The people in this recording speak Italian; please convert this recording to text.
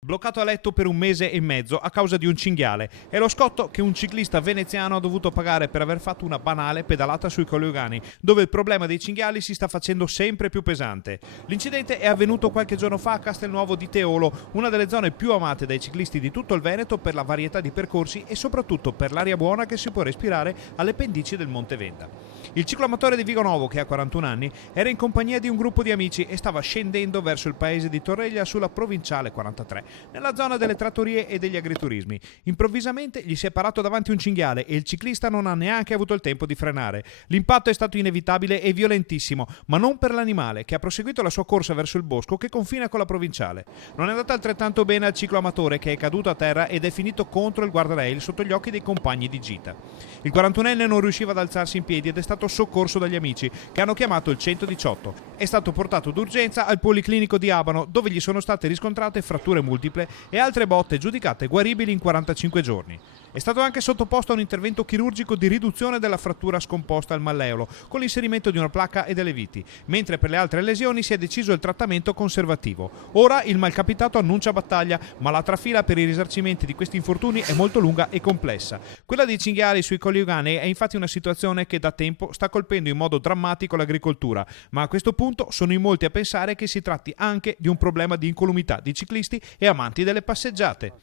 Bloccato a letto per 1 mese e mezzo a causa di un cinghiale. È lo scotto che un ciclista veneziano ha dovuto pagare per aver fatto una banale pedalata sui Colleugani, dove il problema dei cinghiali si sta facendo sempre più pesante. L'incidente è avvenuto qualche giorno fa a Castelnuovo di Teolo, una delle zone più amate dai ciclisti di tutto il Veneto per la varietà di percorsi e soprattutto per l'aria buona che si può respirare alle pendici del Monte Venda. Il cicloamatore di Vigonovo, che ha 41 anni, era in compagnia di un gruppo di amici e stava scendendo verso il paese di Torreglia sulla provinciale 43, nella zona delle trattorie e degli agriturismi. Improvvisamente gli si è parato davanti un cinghiale e il ciclista non ha neanche avuto il tempo di frenare. L'impatto è stato inevitabile e violentissimo, ma non per l'animale, che ha proseguito la sua corsa verso il bosco che confina con la provinciale. Non è andata altrettanto bene al cicloamatore, che è caduto a terra ed è finito contro il guardrail sotto gli occhi dei compagni di gita. Il 41enne non riusciva ad alzarsi in piedi ed è stato soccorso dagli amici, che hanno chiamato il 118. È stato portato d'urgenza al Policlinico di Abano, dove gli sono state riscontrate fratture multiple e altre botte giudicate guaribili in 45 giorni. È stato anche sottoposto a un intervento chirurgico di riduzione della frattura scomposta al malleolo, con l'inserimento di una placca e delle viti, mentre per le altre lesioni si è deciso il trattamento conservativo. Ora il malcapitato annuncia battaglia, ma la trafila per i risarcimenti di questi infortuni è molto lunga e complessa. Quella dei cinghiali sui Colleugani è infatti una situazione che da tempo sta colpendo in modo drammatico l'agricoltura, ma a questo punto sono in molti a pensare che si tratti anche di un problema di incolumità di ciclisti e amanti delle passeggiate.